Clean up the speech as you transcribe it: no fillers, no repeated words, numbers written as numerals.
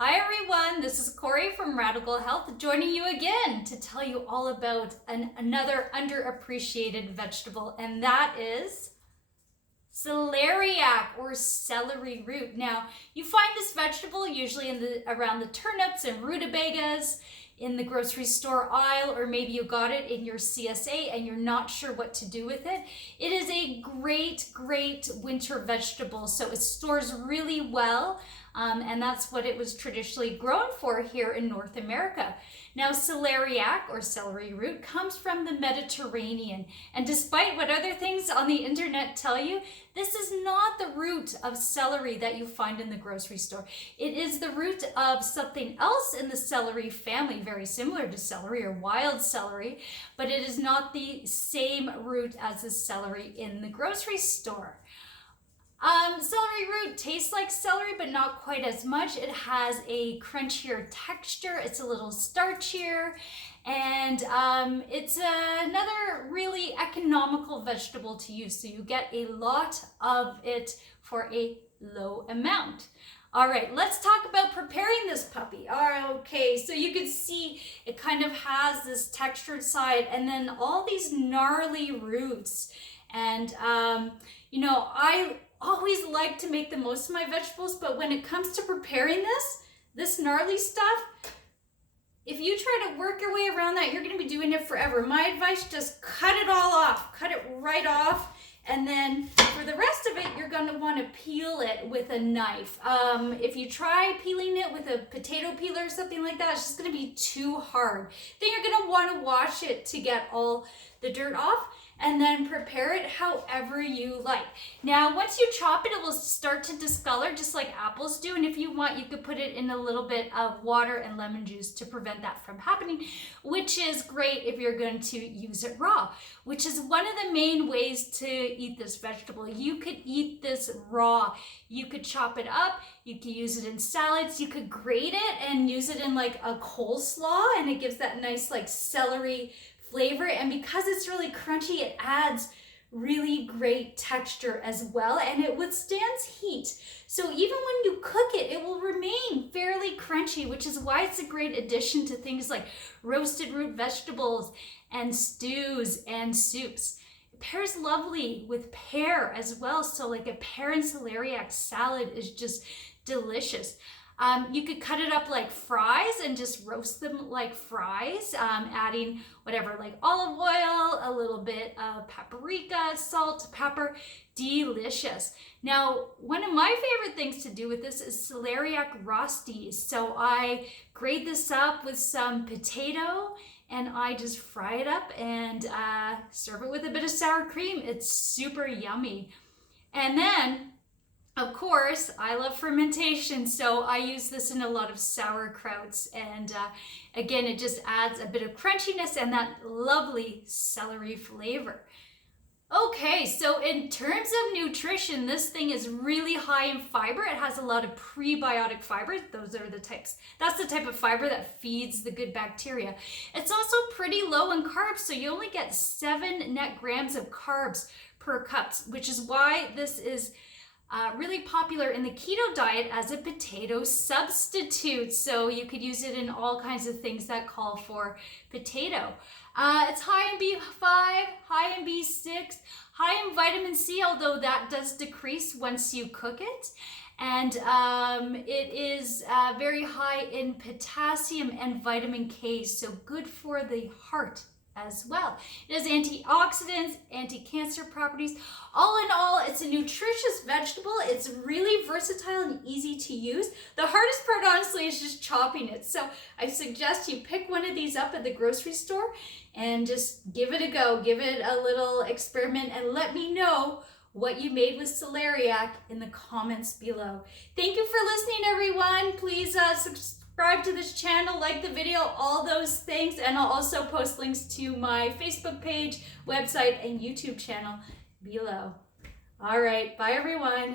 Hi everyone, this is Corey from Radical Health joining you again to tell you all about another underappreciated vegetable, and that is celeriac or celery root. Now, you find this vegetable usually around the turnips and rutabagas in the grocery store aisle, or maybe you got it in your CSA and you're not sure what to do with it. It is a great winter vegetable, so it stores really well. And that's what it was traditionally grown for here in North America. Now, celeriac or celery root comes from the Mediterranean, and despite what other things on the internet tell you, this is not the root of celery that you find in the grocery store. It is the root of something else in the celery family, very similar to celery or wild celery, but it is not the same root as the celery in the grocery store. Celery root tastes like celery, but not quite as much. It has a crunchier texture. It's a little starchier, and it's another really economical vegetable to use. So you get a lot of it for a low amount. All right, let's talk about preparing this puppy. Okay, so you can see it kind of has this textured side and then all these gnarly roots. And, I always like to make the most of my vegetables, but when it comes to preparing this gnarly stuff, if you try to work your way around that, you're going to be doing it forever. My advice, just cut it all off. Cut it right off. And then for the rest of it, you're going to want to peel it with a knife. If you try peeling it with a potato peeler or something like that, it's just going to be too hard. Then you're going to want to wash it to get all the dirt off, and then prepare it however you like. Now, once you chop it, it will start to discolor just like apples do. And if you want, you could put it in a little bit of water and lemon juice to prevent that from happening, which is great if you're going to use it raw, which is one of the main ways to eat this vegetable. You could eat this raw. You could chop it up. You could use it in salads. You could grate it and use it in like a coleslaw, and it gives that nice like celery flavor. And because it's really crunchy, it adds really great texture as well, and it withstands heat. So even when you cook it, it will remain fairly crunchy, which is why it's a great addition to things like roasted root vegetables and stews and soups. It pairs lovely with pear as well. So like a pear and celeriac salad is just delicious. You could cut it up like fries and just roast them like fries, adding whatever, like olive oil, a little bit of paprika, salt, pepper. Delicious. Now, one of my favorite things to do with this is celeriac rosties. So I grate this up with some potato and I just fry it up and serve it with a bit of sour cream. It's super yummy. And then, of course, I love fermentation, so I use this in a lot of sauerkrauts, and again, it just adds a bit of crunchiness and that lovely celery flavor. Okay, so in terms of nutrition, this thing is really high in fiber. It has a lot of prebiotic fiber. Those are the types. That's the type of fiber that feeds the good bacteria. It's also pretty low in carbs, so you only get 7 net grams of carbs per cup, which is why this is really popular in the keto diet as a potato substitute. So you could use it in all kinds of things that call for potato. It's high in B5, high in B6, high in vitamin C, although that does decrease once you cook it. And it is very high in potassium and vitamin K, so good for the heart as well. It has antioxidants, anti-cancer properties. All in all, it's a nutritious vegetable. It's really versatile and easy to use. The hardest part, honestly, is just chopping it. So I suggest you pick one of these up at the grocery store and just give it a go. Give it a little experiment and let me know what you made with celeriac in the comments below. Thank you for listening, everyone. Please subscribe to this channel, like the video, all those things, and I'll also post links to my Facebook page, website, and YouTube channel below. All right, bye everyone.